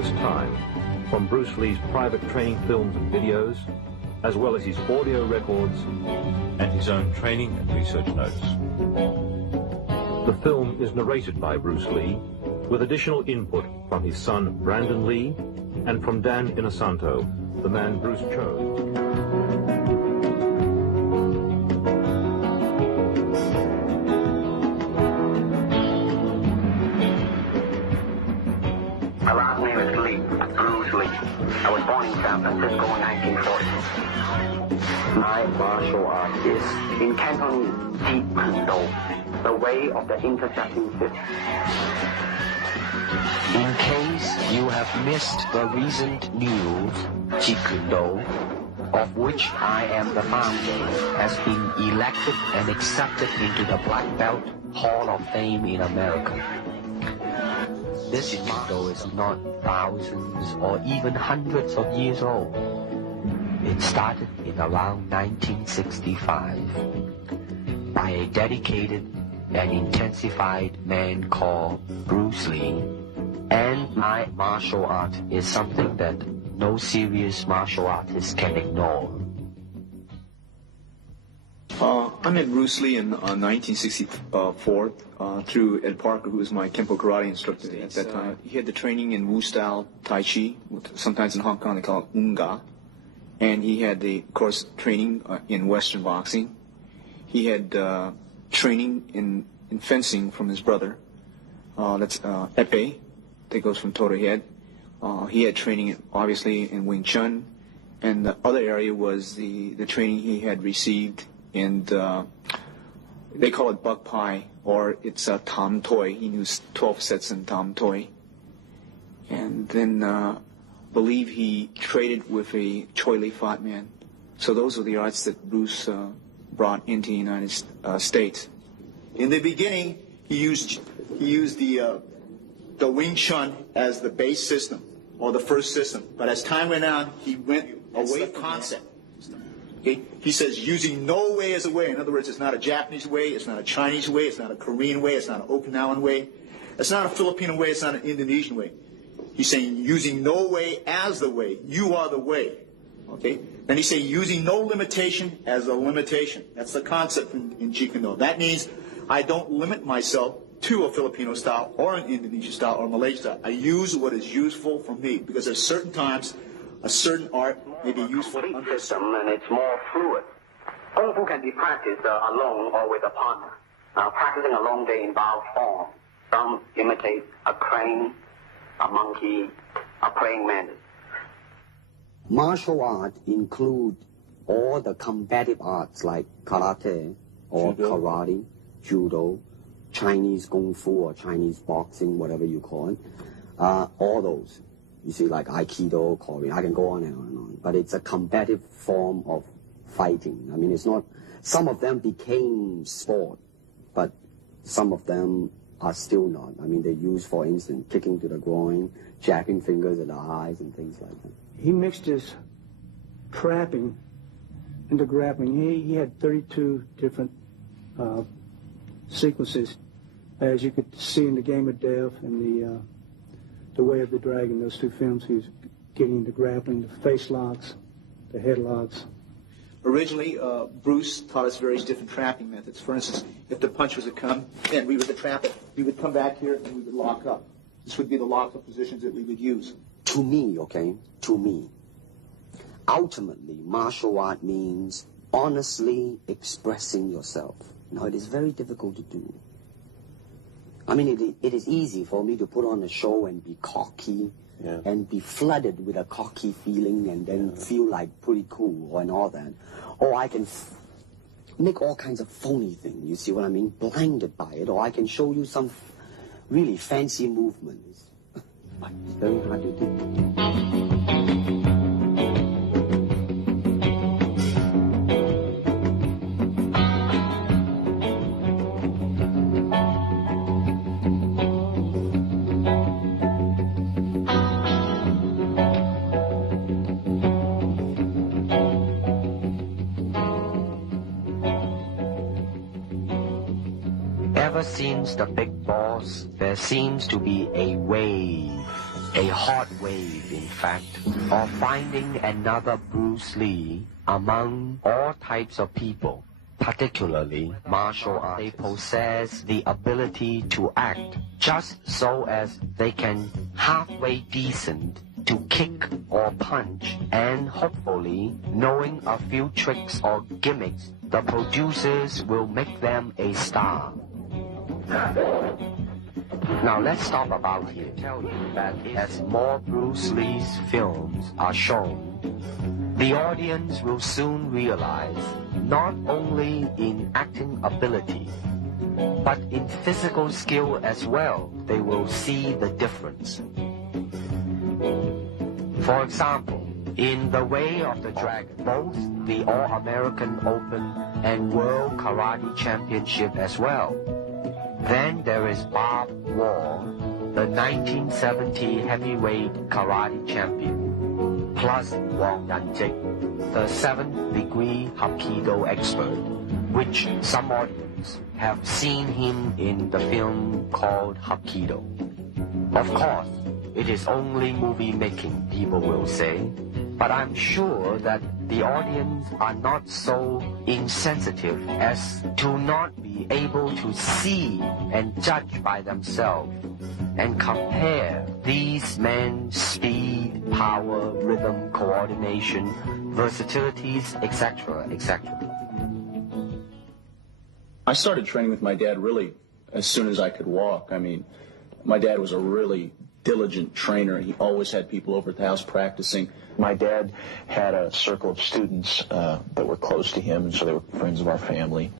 first time from Bruce Lee's private training films and videos, as well as his audio records and his own training and research notes. The film is narrated by Bruce Lee, with additional input from his son Brandon Lee and from Dan Inosanto, the man Bruce chose. My last name is Lee, Bruce Lee. I was born in San Francisco in 1940. My martial art is in Cantonese, Jeet Kune Do, the way of the intercepting fist. In case you have missed the recent news, Jeet Kune Do, of which I am the founder, has been elected and accepted into the Black Belt Hall of Fame in America. This motto is not thousands or even hundreds of years old. It started in around 1965 by a dedicated and intensified man called Bruce Lee. And my martial art is something that no serious martial artist can ignore. I met Bruce Lee in 1964 through Ed Parker, who was my Kempo karate instructor at that time. He had the training in Wu-style Tai Chi, sometimes in Hong Kong they call it Unga. And he had the, of course, training in Western boxing. He had training in fencing from his brother. That's Epee, that goes from toe to head. He had training, obviously, in Wing Chun. And the other area was the training he had received in, they call it Buk Pai, or it's Tam Toi. He knew 12 sets in Tam Toi. And then believe he traded with a Choi Lee Fat man. So those were the arts that Bruce brought into the United States. In the beginning, he used the Wing Chun as the base system, or the first system. But as time went on, he went away from concept. Okay? He says using no way as a way. In other words, it's not a Japanese way, it's not a Chinese way, it's not a Korean way, it's not an Okinawan way, it's not a Filipino way, it's not an Indonesian way. He's saying using no way as the way. You are the way. Okay? Then he's saying using no limitation as a limitation. That's the concept in Jeet Kune Do. That means I don't limit myself to a Filipino style or an Indonesian style or Malaysian style. I use what is useful for me, because at certain times a certain art may be useful under a certain... and it's more fluid. Kung Fu can be practiced alone or with a partner. Practicing alone, they involve form. Some imitate a crane, a monkey, a praying mantis. Martial art include all the combative arts like karate or karate, judo, Chinese kung fu or Chinese boxing, whatever you call it. All those. You see, like Aikido, Korean, I can go on and on and on. But it's a combative form of fighting. I mean, it's not, some of them became sport, but some of them are still not. I mean, they use, for instance, kicking to the groin, jabbing fingers at the eyes and things like that. He mixed his trapping into grappling. He had 32 different sequences, as you could see in The Game of Death and the Way of the Dragon, those two films. He was getting into grappling, the face locks, the head locks. Originally, Bruce taught us various different trapping methods. For instance, if the punch was to come, and we were to trap it, we would come back here and we would lock up. This would be the lock-up positions that we would use. To me, okay, to me, ultimately, martial art means honestly expressing yourself. Now, it is very difficult to do. I mean, it is easy for me to put on a show and be cocky, and be flooded with a cocky feeling and then feel like pretty cool and all that. Or I can make all kinds of phony things, you see what I mean, blinded by it. Or I can show you some really fancy movements. But it's very hard to do. Ever since the big boss, there seems to be a wave a hot wave, in fact, of finding another Bruce Lee among all types of people, particularly martial artists. They possess the ability to act just so as they can halfway decent to kick or punch, and hopefully, knowing a few tricks or gimmicks, the producers will make them a star. Now let's stop about here. Tell you that as more Bruce Lee's films are shown, the audience will soon realize not only in acting ability, but in physical skill as well, they will see the difference. For example, in The Way of the Dragon, both the All-American Open and World Karate Championship as well. Then there is Bob Wall, the 1970 heavyweight karate champion, plus Wang Yanjik, the 7th degree Hapkido expert, which some audience have seen him in the film called Hapkido. Of course, it is only movie making, people will say, but I'm sure that the audience are not so insensitive as to not be able to see and judge by themselves and compare these men's speed, power, rhythm, coordination, versatilities, etc., etc. I started training with my dad really as soon as I could walk. I mean, my dad was a really diligent trainer. He always had people over at the house practicing. My dad had a circle of students that were close to him, and so they were friends of our family.